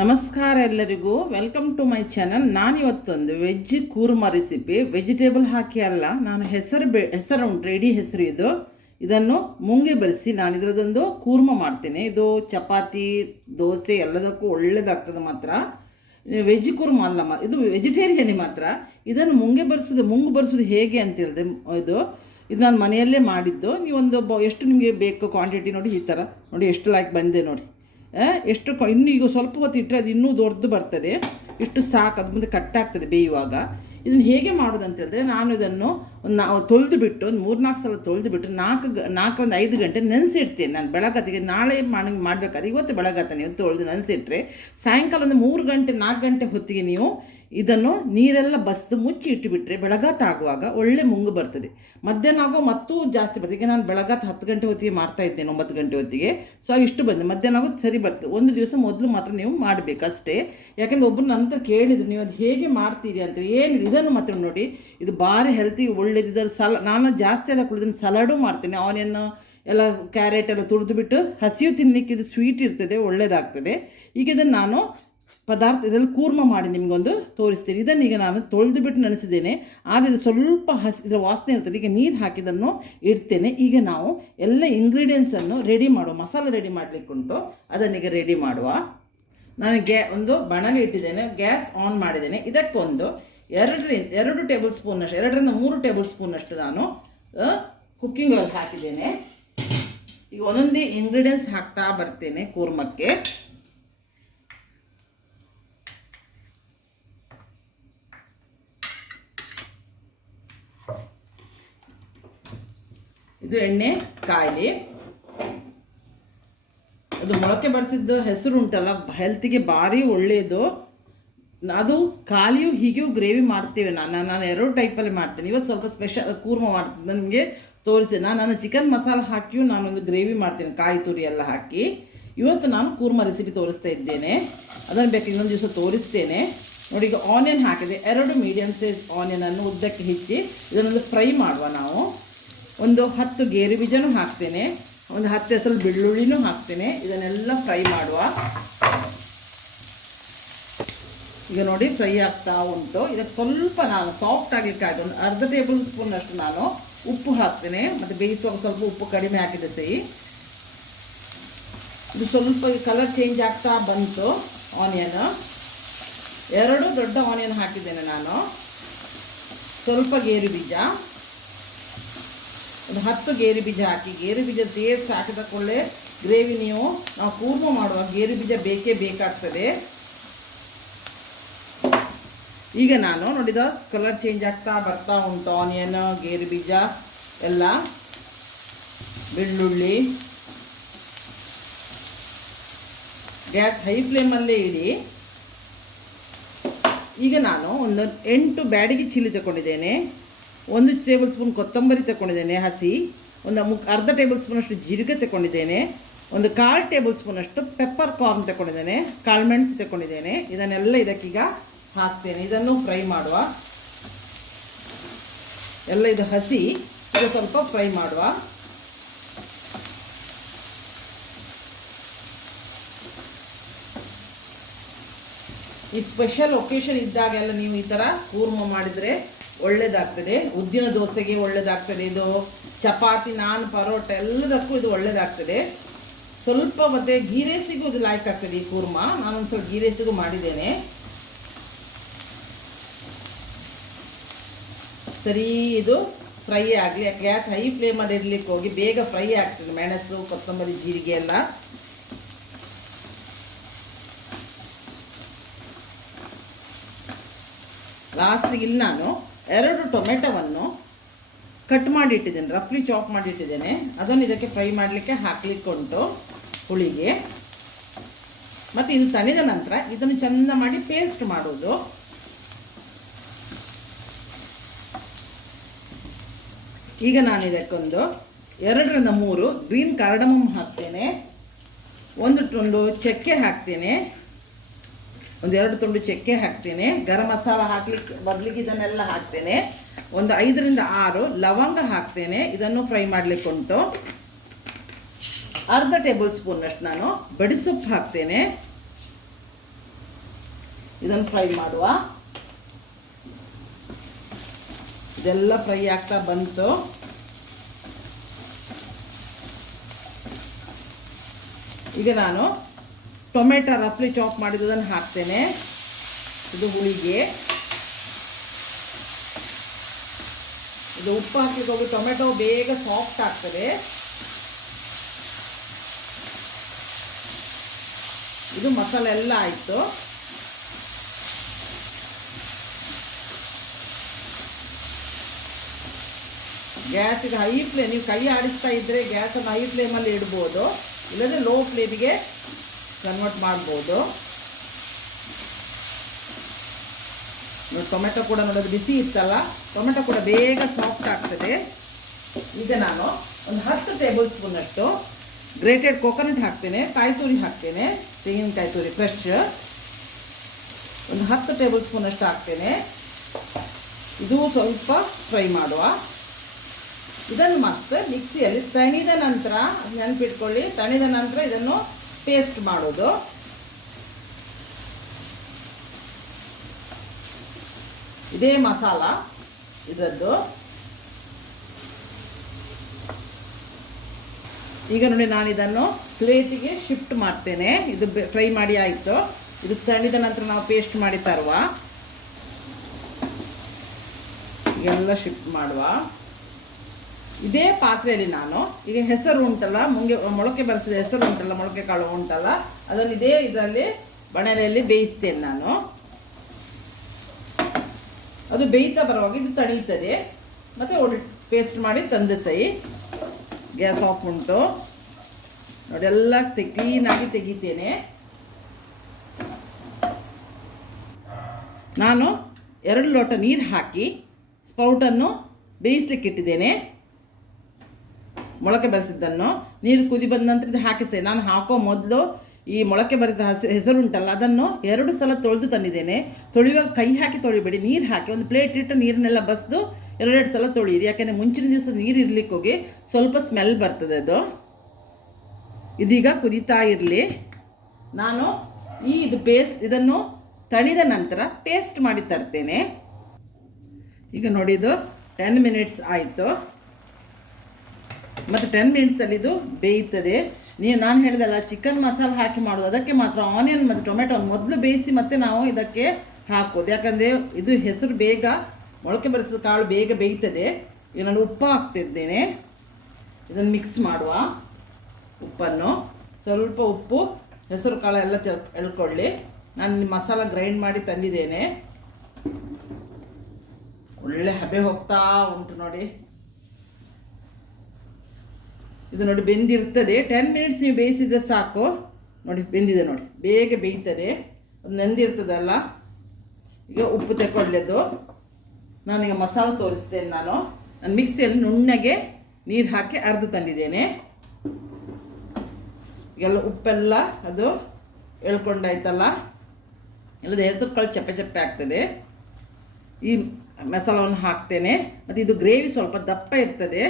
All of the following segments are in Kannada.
ನಮಸ್ಕಾರ ಎಲ್ಲರಿಗೂ, ವೆಲ್ಕಮ್ ಟು ಮೈ ಚಾನಲ್. ನಾನಿವತ್ತೊಂದು ವೆಜ್ ಕೂರ್ಮ ರೆಸಿಪಿ, ವೆಜಿಟೇಬಲ್ ಹಾಕಿ ಅಲ್ಲ, ನಾನು ಹೆಸರು ಉಂಟು, ರೆಡಿ ಹೆಸರು ಇದು. ಇದನ್ನು ಮುಂಗೆ ಬರೆಸಿ ನಾನು ಇದರದೊಂದು ಕೂರ್ಮ ಮಾಡ್ತೇನೆ. ಇದು ಚಪಾತಿ, ದೋಸೆ ಎಲ್ಲದಕ್ಕೂ ಒಳ್ಳೆಯದಾಗ್ತದೆ. ಮಾತ್ರ ವೆಜ್ ಕೂರ್ಮ ಅಲ್ಲ, ಇದು ವೆಜಿಟೇರಿಯನ್ಗೆ ಮಾತ್ರ. ಇದನ್ನು ಮುಂಗೆ ಬರೆಸೋದು ಹೇಗೆ ಅಂತ ಹೇಳಿದೆ, ಇದು ನಾನು ಮನೆಯಲ್ಲೇ ಮಾಡಿದ್ದು. ನೀವೊಂದು ಎಷ್ಟು ನಿಮಗೆ ಬೇಕು ಕ್ವಾಂಟಿಟಿ ನೋಡಿ, ಈ ಥರ ನೋಡಿ ಎಷ್ಟು ಲೈಕ್ ಬಂದೆ ನೋಡಿ. ಎಷ್ಟು ಇನ್ನೂ ಈಗ ಸ್ವಲ್ಪ ಹೊತ್ತು ಇಟ್ಟರೆ ಅದು ಇನ್ನೂ ದೊಡ್ಡದು ಬರ್ತದೆ. ಇಷ್ಟು ಸಾಕು, ಅದು ಮುಂದೆ ಕಟ್ಟಾಗ್ತದೆ ಬೇಯುವಾಗ. ಇದನ್ನು ಹೇಗೆ ಮಾಡೋದು ಅಂತ ಹೇಳಿದ್ರೆ, ನಾನು ಇದನ್ನು ತೊಳೆದು ಬಿಟ್ಟು ಒಂದು 3-4 ಸಲ ತೊಳೆದು ಬಿಟ್ಟು 4-5 ಗಂಟೆ ನೆನೆಸಿಡ್ತೇನೆ. ನಾನು ಬೆಳಗತ್ತಿಗೆ ನಾಳೆ ಮಾಡಬೇಕಾದ್ರೆ ಇವತ್ತು ಬೆಳಗತ್ತೆ ನೀವು ತೊಳೆದು ನೆನೆಸಿಟ್ರೆ ಸಾಯಂಕಾಲ ಒಂದು 3 ಗಂಟೆ 4 ಗಂಟೆ ಹೊತ್ತಿಗೆ ನೀವು ಇದನ್ನು ನೀರೆಲ್ಲ ಬಸ್ದು ಮುಚ್ಚಿ ಇಟ್ಟುಬಿಟ್ರೆ ಬೆಳಗಾತಾಗುವಾಗ ಒಳ್ಳೆ ಮುಂಗು ಬರ್ತದೆ. ಮಧ್ಯಾಹ್ನ ಆಗೋ ಮತ್ತೂ ಜಾಸ್ತಿ ಬರ್ತದೆ. ಈಗ ನಾನು ಬೆಳಗಾತ 10 ಗಂಟೆ ಹೊತ್ತಿಗೆ ಮಾಡ್ತಾ ಇದ್ದೇನೆ, 9 ಗಂಟೆ ಹೊತ್ತಿಗೆ. ಸೊ ಇಷ್ಟು ಬಂದೆ, ಮಧ್ಯಾಹ್ನ ಆಗೋದು ಸರಿ ಬರ್ತದೆ. ಒಂದು ದಿವಸ ಮೊದಲು ಮಾತ್ರ ನೀವು ಮಾಡಬೇಕಷ್ಟೇ. ಯಾಕೆಂದರೆ ಒಬ್ಬರು ನಂತರ ಕೇಳಿದ್ರು, ನೀವು ಅದು ಹೇಗೆ ಮಾಡ್ತೀರಿ ಅಂತ. ಏನಿಲ್ಲ, ಇದನ್ನು ಮಾತ್ರ ನೋಡಿ, ಇದು ಭಾರಿ ಹೆಲ್ತಿಗೆ ಒಳ್ಳೇದು. ಇದರಲ್ಲಿ ನಾನು ಜಾಸ್ತಿ ಅದಕ್ಕೆ ಕುಳಿದನ್ನು ಸಲಾಡು ಮಾಡ್ತೇನೆ. ಆನಿಯನ್ ಎಲ್ಲ ಕ್ಯಾರೆಟ್ ಎಲ್ಲ ತುರಿದು ಬಿಟ್ಟು ಹಸಿವು ತಿನ್ನಲಿಕ್ಕೆ ಇದು ಸ್ವೀಟ್ ಇರ್ತದೆ, ಒಳ್ಳೆಯದಾಗ್ತದೆ. ಈಗ ಇದನ್ನು ನಾನು ಇದರಲ್ಲಿ ಕೂರ್ಮ ಮಾಡಿ ನಿಮಗೊಂದು ತೋರಿಸ್ತೀನಿ. ಇದನ್ನೀಗ ನಾನು ತೊಳೆದು ಬಿಟ್ಟು ನೆನೆಸಿದ್ದೇನೆ, ಆದರೆ ಇದು ಸ್ವಲ್ಪ ಇದರ ವಾಸನೆ ಇರ್ತದೆ. ಈಗ ನೀರು ಹಾಕಿದನ್ನು ಇಡ್ತೇನೆ. ಈಗ ನಾವು ಎಲ್ಲ ಇಂಗ್ರೀಡಿಯೆಂಟ್ಸನ್ನು ರೆಡಿ ಮಾಡುವ, ಮಸಾಲೆ ರೆಡಿ ಮಾಡಲಿಕ್ಕುಂಟು, ಅದನ್ನೀಗ ರೆಡಿ ಮಾಡುವ. ನಾನು ಒಂದು ಬಾಣಲೆ ಇಟ್ಟಿದ್ದೇನೆ, ಗ್ಯಾಸ್ ಆನ್ ಮಾಡಿದ್ದೇನೆ. ಇದಕ್ಕೊಂದು 2 ಟೇಬಲ್ ಸ್ಪೂನಷ್ಟು, 2ರಿಂದ 3 ಟೇಬಲ್ ಸ್ಪೂನಷ್ಟು ನಾನು ಕುಕ್ಕಿಂಗ್ ಆಯಿಲ್ ಹಾಕಿದ್ದೇನೆ. ಈಗ ಒಂದೊಂದೇ ಇಂಗ್ರೀಡಿಯೆಂಟ್ಸ್ ಹಾಕ್ತಾ ಬರ್ತೇನೆ ಕೂರ್ಮಕ್ಕೆ. ಇದು ಎಣ್ಣೆ ಕಾಯಿಲಿ. ಅದು ಮೊಳಕೆ ಬಡಿಸಿದ್ದು ಹೆಸರು ಉಂಟಲ್ಲ, ಹೆಲ್ತಿಗೆ ಭಾರಿ ಒಳ್ಳೆಯದು. ಅದು ಖಾಲಿಯೂ ಹೀಗೆಯೂ ಗ್ರೇವಿ ಮಾಡ್ತೇವೆ. ನಾನು 2 ಟೈಪಲ್ಲಿ ಮಾಡ್ತೇನೆ. ಇವತ್ತು ಸ್ವಲ್ಪ ಸ್ಪೆಷಲ್ ಕೂರ್ಮ ಮಾಡ್ತೀನಿ, ನಿಮಗೆ ತೋರಿಸ್ತೇನೆ. ನಾನು ಚಿಕನ್ ಮಸಾಲ ಹಾಕಿಯೂ ನಾನೊಂದು ಗ್ರೇವಿ ಮಾಡ್ತೇನೆ, ಕಾಯಿ ತುರಿ ಎಲ್ಲ ಹಾಕಿ. ಇವತ್ತು ನಾನು ಕೂರ್ಮ ರೆಸಿಪಿ ತೋರಿಸ್ತಾ ಇದ್ದೇನೆ. ಅದನ್ನು ಬೇಕು ಇನ್ನೊಂದು ದಿವಸ ತೋರಿಸ್ತೇನೆ. ನೋಡಿ, ಈಗ ಆನಿಯನ್ ಹಾಕಿದೆ, 2 ಮೀಡಿಯಮ್ ಸೈಜ್ ಆನಿಯನನ್ನು ಉದ್ದಕ್ಕೆ ಹೆಚ್ಚಿ ಇದನ್ನೊಂದು ಫ್ರೈ ಮಾಡುವ. ನಾವು ಒಂದು 10 ಗೇರು ಬೀಜನೂ ಹಾಕ್ತೇನೆ, ಒಂದು 10 ಹೆಸರು ಬೆಳ್ಳುಳ್ಳಿನೂ ಹಾಕ್ತೇನೆ. ಇದನ್ನೆಲ್ಲ ಫ್ರೈ ಮಾಡುವ. ಈಗ ನೋಡಿ ಫ್ರೈ ಆಗ್ತಾ ಉಂಟು. ಇದಕ್ಕೆ ಸ್ವಲ್ಪ ನಾನು ಸಾಫ್ಟ್ ಆಗಲಿಕ್ಕಾಗಿ ಒಂದು ಅರ್ಧ ಟೇಬಲ್ ಸ್ಪೂನಷ್ಟು ನಾನು ಉಪ್ಪು ಹಾಕ್ತೇನೆ. ಮತ್ತು ಬೇಯಿಸುವಾಗ ಸ್ವಲ್ಪ ಉಪ್ಪು ಕಡಿಮೆ ಹಾಕಿದೆ ಸಹಿ. ಇದು ಸ್ವಲ್ಪ ಕಲರ್ ಚೇಂಜ್ ಆಗ್ತಾ ಬಂತು. ಆನಿಯನ್ 2 ದೊಡ್ಡ ಆನಿಯನ್ ಹಾಕಿದ್ದೇನೆ ನಾನು. ಸ್ವಲ್ಪ ಗೇರು ಬೀಜ, ಒಂದು 10 ಗೇರು ಬೀಜ ಹಾಕಿ. ಗೇರು ಬೀಜ ಟೇಸ್ಟ್ ಹಾಕಿದ ಕೂಡಲೇ ಗ್ರೇವಿ ನಾವು ಕೂರ್ಮ ಮಾಡುವಾಗ ಗೇರು ಬೀಜ ಬೇಕಾಗ್ತದೆ. ಈಗ ನಾನು ನೋಡಿದ ಕಲರ್ ಚೇಂಜ್ ಆಗ್ತಾ ಬರ್ತಾ ಉಂಟು. ಆನಿಯನ್, ಗೇರು ಬೀಜ ಎಲ್ಲ, ಬೆಳ್ಳುಳ್ಳಿ. ಗ್ಯಾಸ್ ಹೈ ಫ್ಲೇಮಲ್ಲೇ ಇಡಿ. ಈಗ ನಾನು ಒಂದು 8 ಬ್ಯಾಡಗಿ ಚಿಲ್ಲಿ ತಗೊಂಡಿದ್ದೇನೆ, 1 ಟೇಬಲ್ ಸ್ಪೂನ್ ಕೊತ್ತಂಬರಿ ತಗೊಂಡಿದ್ದೇನೆ ಹಸಿ, ಒಂದು ಅರ್ಧ ಟೇಬಲ್ ಸ್ಪೂನಷ್ಟು ಜೀರಿಗೆ ತಗೊಂಡಿದ್ದೇನೆ, ಒಂದು 1/4 ಟೇಬಲ್ ಸ್ಪೂನಷ್ಟು ಪೆಪ್ಪರ್ ಕಾರ್ನ್ ತಗೊಂಡಿದ್ದೇನೆ, ಕಾಳುಮೆಣಸು ತಗೊಂಡಿದ್ದೇನೆ. ಇದನ್ನೆಲ್ಲ ಇದಕ್ಕೀಗ ಹಾಕ್ತೇನೆ. ಇದನ್ನು ಫ್ರೈ ಮಾಡುವ. ಎಲ್ಲ ಇದು ಹಸಿ, ಇದು ಸ್ವಲ್ಪ ಫ್ರೈ ಮಾಡುವ. ಈ ಸ್ಪೆಷಲ್ ಒಕೇಶನ್ ಇದ್ದಾಗೆಲ್ಲ ನೀವು ಈ ಥರ ಕೂರ್ಮ ಮಾಡಿದರೆ ಒಳ್ಳೆಯದಾಗ್ತದೆ. ಉದ್ದಿನ ದೋಸೆಗೆ ಒಳ್ಳೆಯದಾಗ್ತದೆ ಇದು, ಚಪಾತಿ, ನಾನ್, ಪರೋಟ ಎಲ್ಲದಕ್ಕೂ ಇದು ಒಳ್ಳೆಯದಾಗ್ತದೆ. ಸ್ವಲ್ಪ ಮತ್ತು ಗೀ ರೈಸಿಗೂ ಇದು ಲೈಕ್ ಆಗ್ತದೆ ಈ ಕೂರ್ಮ. ನಾನೊಂದು ಸ್ವಲ್ಪ ಗೀ ರೈಸಿಗೂ ಮಾಡಿದ್ದೇನೆ. ಸರಿ, ಇದು ಫ್ರೈ ಆಗಲಿ. ಗ್ಯಾಸ್ ಹೈ ಫ್ಲೇಮಲ್ಲಿ ಇರಲಿಕ್ಕೆ ಹೋಗಿ ಬೇಗ ಫ್ರೈ ಆಗ್ತದೆ. ಮೆಣಸು, ಕೊತ್ತಂಬರಿ, ಜೀರಿಗೆ ಎಲ್ಲ. ಲಾಸ್ಟಿಗೆ ಇಲ್ಲಿ ನಾನು 2 ಟೊಮೆಟೊವನ್ನು ಕಟ್ ಮಾಡಿಟ್ಟಿದ್ದೇನೆ, ರಫ್ಲಿ ಚಾಪ್ ಮಾಡಿಟ್ಟಿದ್ದೇನೆ. ಅದನ್ನು ಇದಕ್ಕೆ ಫ್ರೈ ಮಾಡಲಿಕ್ಕೆ ಹಾಕಲಿಕ್ಕೆ ಉಂಟು ಹುಳಿಗೆ. ಮತ್ತು ಇದು ತಣಿದ ನಂತರ ಇದನ್ನು ಚೆಂದ ಮಾಡಿ ಪೇಸ್ಟ್ ಮಾಡೋದು. ಈಗ ನಾನು ಇದಕ್ಕೊಂದು 2ರಿಂದ 3 ಗ್ರೀನ್ ಕಾರ್ಡಮಮ್ ಹಾಕ್ತೇನೆ, ಒಂದು ತುಂಡು ಚಕ್ಕೆ ಹಾಕ್ತೇನೆ, ಒಂದು 2 ತುಂಡು ಚಕ್ಕೆ ಹಾಕ್ತೇನೆ. ಗರಂ ಮಸಾಲ ಹಾಕ್ಲಿಕ್ಕೆ ಬದಲಿಗೆ ಇದನ್ನೆಲ್ಲ ಹಾಕ್ತೇನೆ. ಒಂದು 5ರಿಂದ 6 ಲವಂಗ ಹಾಕ್ತೇನೆ. ಇದನ್ನು ಫ್ರೈ ಮಾಡಲಿಕ್ಕೆ ಉಂಟು. ಅರ್ಧ ಟೇಬಲ್ ಸ್ಪೂನಷ್ಟು ನಾನು ಬಡಿಸೊಪ್ಪು ಹಾಕ್ತೇನೆ. ಇದನ್ನು ಫ್ರೈ ಮಾಡುವ. ಇದೆಲ್ಲ ಫ್ರೈ ಆಗ್ತಾ ಬಂತು. ಈಗ ನಾನು ಟೊಮೆಟೊ ರಫ್ಲಿ ಚಾಪ್ ಮಾಡಿದ್ದನ್ನು ಹಾಕ್ತೇನೆ. ಇದು ಹುಳಿಗೆ. ಇದು ಉಪ್ಪು ಹಾಕಲಿಕ್ಕೆ ಹೋಗಿ ಟೊಮೆಟೊ ಬೇಗ ಸಾಫ್ಟ್ ಆಗ್ತದೆ. ಇದು ಮಸಾಲೆ ಎಲ್ಲ ಆಯಿತು. ಗ್ಯಾಸಿಗೆ ಹೈ ಫ್ಲೇಮ್, ನೀವು ಕೈ ಆಡಿಸ್ತಾ ಇದ್ದರೆ ಗ್ಯಾಸನ್ನು ಹೈ ಫ್ಲೇಮಲ್ಲಿ ಇಡ್ಬೋದು, ಇಲ್ಲದ್ರೆ ಲೋ ಫ್ಲೇಮಿಗೆ ಕನ್ವರ್ಟ್ ಮಾಡ್ಬೋದು. ನೋಡಿ ಟೊಮೆಟೊ ಕೂಡ ನೋಡೋದು ಬಿಸಿ ಇತ್ತಲ್ಲ, ಟೊಮೆಟೊ ಕೂಡ ಬೇಗ ಸಾಫ್ಟ್ ಆಗ್ತದೆ. ಈಗ ನಾನು ಒಂದು 10 ಟೇಬಲ್ ಸ್ಪೂನಷ್ಟು ಗ್ರೇಟೆಡ್ ಕೋಕೋನಟ್ ಹಾಕ್ತೇನೆ, ಕಾಯಿ ತುರಿ ಹಾಕ್ತೇನೆ, ತೆಂಗಿನಕಾಯಿ ತುರಿ ಫ್ರೆಶ್ ಒಂದು 10 ಟೇಬಲ್ ಸ್ಪೂನಷ್ಟು ಹಾಕ್ತೇನೆ. ಇದು ಸ್ವಲ್ಪ ಫ್ರೈ ಮಾಡುವ. ಇದನ್ನು ಮತ್ತೆ ಮಿಕ್ಸಿಯಲ್ಲಿ ತಣಿದ ನಂತರ, ನೆನಪಿಟ್ಕೊಳ್ಳಿ, ತಣಿದ ನಂತರ ಇದನ್ನು ಪೇಸ್ಟ್ ಮಾಡೋದು. ಇದೇ ಮಸಾಲ ಇದರದ್ದು. ಈಗ ನೋಡಿ ನಾನು ಇದನ್ನು ಪ್ಲೇಟಿಗೆ ಶಿಫ್ಟ್ ಮಾಡ್ತೇನೆ. ಇದು ಫ್ರೈ ಮಾಡಿ ಆಯಿತು. ಇದು ತಣಿದ ನಂತರ ನಾವು ಪೇಸ್ಟ್ ಮಾಡಿ ತರುವ. ಎಲ್ಲ ಶಿಫ್ಟ್ ಮಾಡುವ. ಇದೇ ಪಾತ್ರೆಯಲ್ಲಿ ನಾನು ಈಗ ಹೆಸರು ಉಂಟಲ್ಲ, ಮೊಳಕೆ ಬರೆಸಿದ ಹೆಸರು ಉಂಟಲ್ಲ, ಮೊಳಕೆ ಕಾಳು ಉಂಟಲ್ಲ, ಅದನ್ನು ಇದೇ ಇದರಲ್ಲಿ ಬಣಲೆಯಲ್ಲಿ ಬೇಯಿಸ್ತೇನೆ ನಾನು. ಅದು ಬೇಯ್ತಾ ಬರುವಾಗ ಇದು ತಣೀತದೆ. ಮತ್ತು ಪೇಸ್ಟ್ ಮಾಡಿ ತಂದೆ ಸೈ. ಗ್ಯಾಸ್ ಆಫ್ ಉಂಟು ನೋಡಿ. ಎಲ್ಲ ಕ್ಲೀನಾಗಿ ತೆಗಿತೇನೆ. ನಾನು 2 ಲೋಟ ನೀರು ಹಾಕಿ ಸ್ಪೌಟನ್ನು ಬೇಯಿಸ್ಲಿಕ್ಕೆ ಇಟ್ಟಿದ್ದೇನೆ. ಮೊಳಕೆ ಬರೆಸಿದ್ದನ್ನು ನೀರು ಕುದಿ ಬಂದ ನಂತರ ಇದು ಹಾಕಿಸೆ. ನಾನು ಹಾಕೋ ಮೊದಲು ಈ ಮೊಳಕೆ ಬರೆದ ಹೆಸರು ಉಂಟಲ್ಲ, ಅದನ್ನು 2 ಸಲ ತೊಳೆದು ತಂದಿದ್ದೇನೆ. ತೊಳೆಯುವಾಗ ಕೈ ಹಾಕಿ ತೊಳಿಬೇಡಿ, ನೀರು ಹಾಕಿ ಒಂದು ಪ್ಲೇಟ್ ಇಟ್ಟು ನೀರನ್ನೆಲ್ಲ ಬಸಿದು 2 ಸಲ ತೊಳೆಯಿರಿ. ಯಾಕೆಂದರೆ ಮುಂಚಿನ ದಿವಸ ನೀರು ಇರಲಿಕ್ಕೆ ಹೋಗಿ ಸ್ವಲ್ಪ ಸ್ಮೆಲ್ ಬರ್ತದೆ ಅದು. ಇದೀಗ ಕುದೀತಾ ಇರಲಿ. ನಾನು ಇದನ್ನು ತಣಿದ ನಂತರ ಪೇಸ್ಟ್ ಮಾಡಿ ತರ್ತೇನೆ. ಈಗ ನೋಡಿ, ಇದು 10 ಮಿನಿಟ್ಸ್ ಆಯಿತು. ಮತ್ತು 10 ಮಿನಿಟ್ಸಲ್ಲಿ ಇದು ಬೇಯ್ತದೆ. ನಾನು ಹೇಳಿದಲ್ಲ, ಚಿಕನ್ ಮಸಾಲೆ ಹಾಕಿ ಮಾಡೋದು, ಅದಕ್ಕೆ ಮಾತ್ರ ಆನಿಯನ್ ಮತ್ತು ಟೊಮೆಟೊವನ್ನು ಮೊದಲು ಬೇಯಿಸಿ ಮತ್ತೆ ನಾವು ಇದಕ್ಕೆ ಹಾಕೋದು. ಯಾಕಂದರೆ ಇದು ಹೆಸರು ಬೇಗ, ಮೊಳಕೆ ಬರೆಸಿದ ಕಾಳು ಬೇಗ ಬೇಯ್ತದೆ. ಈಗ ನಾನು ಉಪ್ಪು ಹಾಕ್ತಿದ್ದೇನೆ. ಇದನ್ನು ಮಿಕ್ಸ್ ಮಾಡುವ. ಉಪ್ಪನ್ನು ಸ್ವಲ್ಪ ಉಪ್ಪು, ಹೆಸರು ಕಾಳು ಎಲ್ಲ ಎಳ್ಕೊಳ್ಳಿ. ನಾನು ಮಸಾಲ ಗ್ರೈಂಡ್ ಮಾಡಿ ತಂದಿದ್ದೇನೆ. ಒಳ್ಳೆ ಹಬೆ ಹೋಗ್ತಾ ಉಂಟು ನೋಡಿ. ಇದು ನೋಡಿ ಬೆಂದಿರ್ತದೆ. 10 ಮಿನಿಟ್ಸ್ ನೀವು ಬೇಯಿಸಿದರೆ ಸಾಕು. ನೋಡಿ ಬೆಂದಿದೆ ನೋಡಿ, ಬೇಗ ಬೇಯ್ತದೆ. ಅದು ನೆಂದಿರ್ತದಲ್ಲ. ಈಗ ಉಪ್ಪು ತಗೊಳ್ಳೋದು. ನಾನೀಗ ಮಸಾಲ ತೋರಿಸ್ತೇನೆ. ನಾನು ಮಿಕ್ಸಿಯಲ್ಲಿ ನುಣ್ಣಗೆ ನೀರು ಹಾಕಿ ಅರ್ದು ತಂದಿದ್ದೇನೆ. ಎಲ್ಲ ಉಪ್ಪೆಲ್ಲ ಅದು ಎಳ್ಕೊಂಡಾಯ್ತಲ್ಲ, ಎಲ್ಲದ ಹೆಸರು ಕಾಳು ಚಪ್ಪೆ ಚಪ್ಪೆ ಆಗ್ತದೆ. ಈ ಮಸಾಲವನ್ನು ಹಾಕ್ತೇನೆ. ಮತ್ತು ಇದು ಗ್ರೇವಿ ಸ್ವಲ್ಪ ದಪ್ಪ ಇರ್ತದೆ,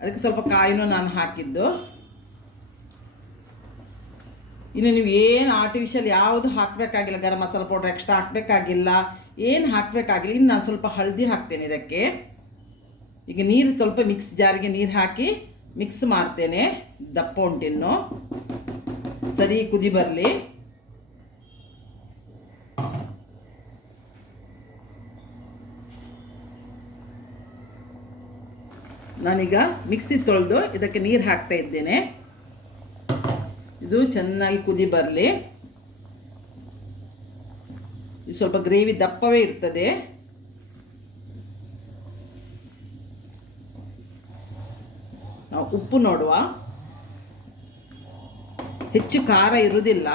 ಅದಕ್ಕೆ ಸ್ವಲ್ಪ ಕಾಯಿನೂ ನಾನು ಹಾಕಿದ್ದು. ಇನ್ನು ನೀವು ಏನು ಆರ್ಟಿಫಿಷಿಯಲ್ ಯಾವುದು ಹಾಕಬೇಕಾಗಿಲ್ಲ, ಗರಂ ಮಸಾಲ ಪೌಡ್ರ್ ಎಕ್ಸ್ಟ್ರಾ ಹಾಕಬೇಕಾಗಿಲ್ಲ, ಏನು ಹಾಕಬೇಕಾಗಿಲ್ಲ. ಇನ್ನು ನಾನು ಸ್ವಲ್ಪ ಹಳದಿ ಹಾಕ್ತೇನೆ ಇದಕ್ಕೆ. ಈಗ ನೀರು ಸ್ವಲ್ಪ ಜಾರಿಗೆ ನೀರು ಹಾಕಿ ಮಿಕ್ಸ್ ಮಾಡ್ತೇನೆ. ದಪ್ಪ ಉಂಟಿನ್ನು ಸರಿ ಕುದಿ ಬರಲಿ. ನಾನೀಗ ಮಿಕ್ಸಿ ತೊಳೆದು ಇದಕ್ಕೆ ನೀರು ಹಾಕ್ತಾ ಇದ್ದೇನೆ. ಇದು ಚೆನ್ನಾಗಿ ಕುದಿ ಬರಲಿ. ಇದು ಸ್ವಲ್ಪ ಗ್ರೇವಿ ದಪ್ಪವೇ ಇರ್ತದೆ. ನಾವು ಉಪ್ಪು ನೋಡುವ. ಹೆಚ್ಚು ಖಾರ ಇರುವುದಿಲ್ಲ.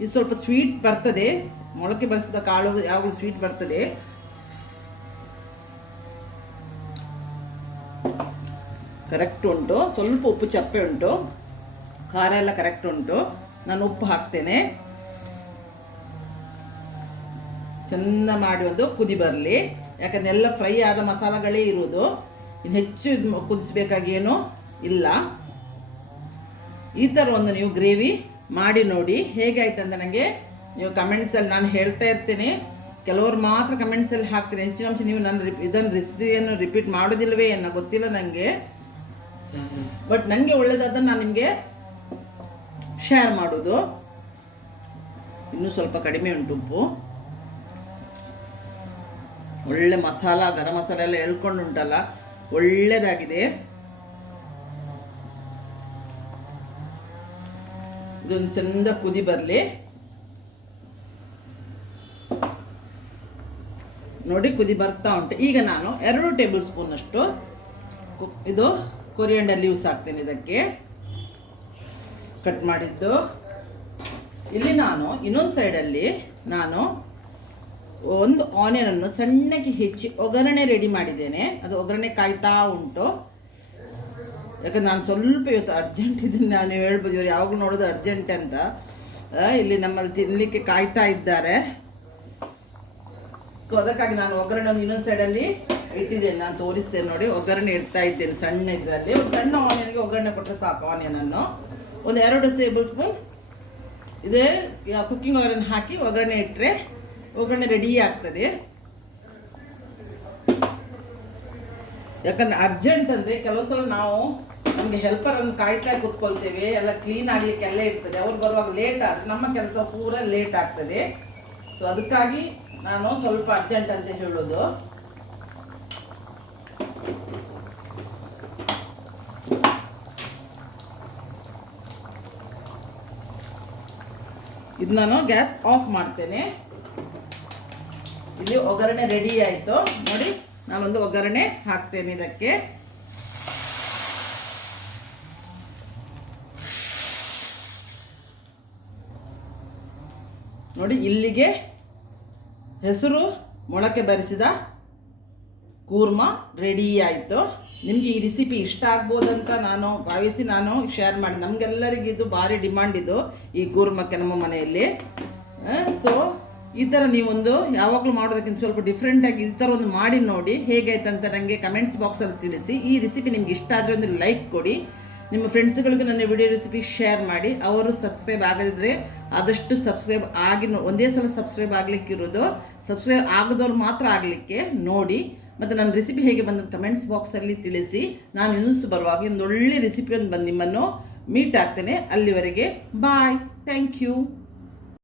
ಇದು ಸ್ವಲ್ಪ ಸ್ವೀಟ್ ಬರ್ತದೆ. ಮೊಳಕೆ ಬರೆಸಿದ ಕಾಳು ಯಾವಾಗಲೂ ಸ್ವೀಟ್ ಬರ್ತದೆ. ಕರೆಕ್ಟ್ ಉಂಟು. ಸ್ವಲ್ಪ ಉಪ್ಪು ಚಪ್ಪೆ ಉಂಟು, ಖಾರ ಎಲ್ಲ ಕರೆಕ್ಟ್ ಉಂಟು. ನಾನು ಉಪ್ಪು ಹಾಕ್ತೇನೆ. ಚೆಂದ ಮಾಡಿ ಒಂದು ಕುದಿ ಬರಲಿ. ಯಾಕಂದರೆ ಎಲ್ಲ ಫ್ರೈ ಆದ ಮಸಾಲೆಗಳೇ ಇರುವುದು. ಇನ್ನು ಹೆಚ್ಚು ಕುದಿಸ್ಬೇಕಾಗೇನೂ ಇಲ್ಲ. ಈ ಥರ ಒಂದು ನೀವು ಗ್ರೇವಿ ಮಾಡಿ ನೋಡಿ ಹೇಗಾಯ್ತು ಅಂತ ನನಗೆ ನೀವು ಕಮೆಂಟ್ಸಲ್ಲಿ ನಾನು ಹೇಳ್ತಾ ಇರ್ತೀನಿ, ಕೆಲವರು ಮಾತ್ರ ಕಮೆಂಟ್ಸಲ್ಲಿ ಹಾಕ್ತೀನಿ, ಹೆಚ್ಚಿನ ಅಂಶ ನೀವು ನನ್ನ ಇದನ್ನು ರೆಸಿಪಿಯನ್ನು ರಿಪೀಟ್ ಮಾಡೋದಿಲ್ವೇ ಅನ್ನೋ ಗೊತ್ತಿಲ್ಲ ನನಗೆ. ಬಟ್ ನನಗೆ ಒಳ್ಳೆಯದಾದನ್ನು ನಾನು ನಿಮಗೆ ಶೇರ್ ಮಾಡೋದು. ಇನ್ನೂ ಸ್ವಲ್ಪ ಕಡಿಮೆ ಉಂಟು ಉಪ್ಪು. ಒಳ್ಳೆ ಮಸಾಲ, ಗರಂ ಮಸಾಲ ಎಲ್ಲ ಎಳ್ಕೊಂಡು ಉಂಟಲ್ಲ, ಒಳ್ಳೆಯದಾಗಿದೆ. ಇದೊಂದು ಚಂದ ಕುದಿ ಬರಲಿ. ನೋಡಿ ಕುದಿ ಬರ್ತಾ ಉಂಟು. ಈಗ ನಾನು 2 ಟೇಬಲ್ ಸ್ಪೂನಷ್ಟು ಇದು ಕೊರಿಯಂಡರ್ ಲೀವ್ಸ್ ಹಾಕ್ತೇನೆ ಇದಕ್ಕೆ, ಕಟ್ ಮಾಡಿದ್ದು. ಇಲ್ಲಿ ನಾನು ಇನ್ನೊಂದು ಸೈಡಲ್ಲಿ ನಾನು ಒಂದು ಆನಿಯನನ್ನು ಸಣ್ಣಗೆ ಹೆಚ್ಚಿ ಒಗ್ಗರಣೆ ರೆಡಿ ಮಾಡಿದ್ದೇನೆ. ಅದು ಒಗ್ಗರಣೆ ಕಾಯ್ತಾ ಉಂಟು. ಯಾಕಂದ್ರೆ ನಾನು ಸ್ವಲ್ಪ ಇವತ್ತು ಅರ್ಜೆಂಟ್ ಇದ್ದೀನಿ, ನಾನು ಹೇಳ್ಬೋದು ಇವರು ಯಾವಾಗಲೂ ನೋಡೋದು ಅರ್ಜೆಂಟ್ ಅಂತ. ಇಲ್ಲಿ ನಮ್ಮಲ್ಲಿ ತಿನ್ನಲಿಕ್ಕೆ ಕಾಯ್ತಾ ಇದ್ದಾರೆ. ಸೊ ಅದಕ್ಕಾಗಿ ನಾನು ಒಗ್ಗರಣೆ ಒಂದು ಇನ್ನೊಂದು ಸೈಡಲ್ಲಿ ಇಟ್ಟಿದ್ದೇನೆ. ನಾನು ತೋರಿಸ್ತೇನೆ ನೋಡಿ, ಒಗ್ಗರಣೆ ಇಡ್ತಾ ಇದ್ದೇನೆ ಸಣ್ಣ ಇದರಲ್ಲಿ. ಒಂದು ಸಣ್ಣ ಆನಿಯನ್ಗೆ ಒಗ್ಗರಣೆ ಕೊಟ್ಟರೆ ಸಾಕು. ಆನಿಯನನ್ನು ಒಂದು 2 ಟೇಬಲ್ ಸ್ಪೂನ್ ಇದೇ ಕುಕ್ಕಿಂಗ್ ಆಯಿಲನ್ನು ಹಾಕಿ ಒಗ್ಗರಣೆ ಇಟ್ಟರೆ ಒಗ್ಗರಣೆ ರೆಡಿ ಆಗ್ತದೆ. ಯಾಕಂದರೆ ಅರ್ಜೆಂಟ್ ಅಂದರೆ ಕೆಲವು ಸಲ ನಾವು ನಮಗೆ ಹೆಲ್ಪರನ್ನು ಕಾಯ್ತಾ ಕೂತ್ಕೊಳ್ತೇವೆ, ಎಲ್ಲ ಕ್ಲೀನ್ ಆಗಲಿಕ್ಕೆ ಎಲ್ಲ ಇರ್ತದೆ. ಅವ್ರು ಬರುವಾಗ ಲೇಟ್ ಆದರೆ ನಮ್ಮ ಕೆಲಸ ಪೂರ ಲೇಟ್ ಆಗ್ತದೆ. ಸೊ ಅದಕ್ಕಾಗಿ ನಾನು ಸ್ವಲ್ಪ ಅರ್ಜೆಂಟ್ ಅಂತ ಹೇಳೋದು. ಇದು ನಾನು ಗ್ಯಾಸ್ ಆಫ್ ಮಾಡ್ತೇನೆ. ಇಲ್ಲಿ ಒಗ್ಗರಣೆ ರೆಡಿ ಆಯಿತು ನೋಡಿ. ನಾನೊಂದು ಒಗ್ಗರಣೆ ಹಾಕ್ತೇನೆ ಇದಕ್ಕೆ. ನೋಡಿ ಇಲ್ಲಿಗೆ ಹೆಸರು ಮೊಳಕೆ ಬರಿಸಿದ ಕೂರ್ಮಾ ರೆಡಿ ಆಯಿತು. ನಿಮಗೆ ಈ ರೆಸಿಪಿ ಇಷ್ಟ ಆಗ್ಬೋದಂತ ನಾನು ಭಾವಿಸಿ ನಾನು ಶೇರ್ ಮಾಡಿ. ನಮಗೆಲ್ಲರಿಗೂ ಇದು ಭಾರಿ ಡಿಮಾಂಡ್ ಇದು ಈ ಕೂರ್ಮಕ್ಕೆ ನಮ್ಮ ಮನೆಯಲ್ಲಿ. ಸೊ ಈ ಥರ ನೀವೊಂದು ಯಾವಾಗಲೂ ಮಾಡೋದಕ್ಕಿಂತ ಸ್ವಲ್ಪ ಡಿಫ್ರೆಂಟಾಗಿ ಈ ಥರ ಒಂದು ಮಾಡಿ ನೋಡಿ, ಹೇಗಾಯ್ತಂತ ನನಗೆ ಕಮೆಂಟ್ಸ್ ಬಾಕ್ಸಲ್ಲಿ ತಿಳಿಸಿ. ಈ ರೆಸಿಪಿ ನಿಮ್ಗೆ ಇಷ್ಟ ಆದರೆ ಒಂದು ಲೈಕ್ ಕೊಡಿ. ನಿಮ್ಮ ಫ್ರೆಂಡ್ಸ್ಗಳಿಗೂ ನನ್ನ ವಿಡಿಯೋ ರೆಸಿಪಿ ಶೇರ್ ಮಾಡಿ. ಅವರು ಸಬ್ಸ್ಕ್ರೈಬ್ ಆಗದಿದ್ದರೆ ಆದಷ್ಟು ಸಬ್ಸ್ಕ್ರೈಬ್ ಆಗಿ, ಒಂದೇ ಸಲ ಸಬ್ಸ್ಕ್ರೈಬ್ ಆಗಲಿಕ್ಕಿರೋದು, ಸಬ್ಸ್ಕ್ರೈಬ್ ಆಗದವ್ರು ಮಾತ್ರ ಆಗಲಿಕ್ಕೆ ನೋಡಿ. ಮತ್ತು ನನ್ನ ರೆಸಿಪಿ ಹೇಗೆ ಬಂದಂತ ಕಮೆಂಟ್ಸ್ ಬಾಕ್ಸಲ್ಲಿ ತಿಳಿಸಿ. ನಾನು ಇನ್ನೊಂದು ಬರುವಾಗ ಒಂದು ಒಳ್ಳೆ ರೆಸಿಪಿ ಒಂದು ಬಂದು ನಿಮ್ಮನ್ನು ಮೀಟ್ ಆಗ್ತೇನೆ. ಅಲ್ಲಿವರೆಗೆ ಬಾಯ್, ಥ್ಯಾಂಕ್ ಯು.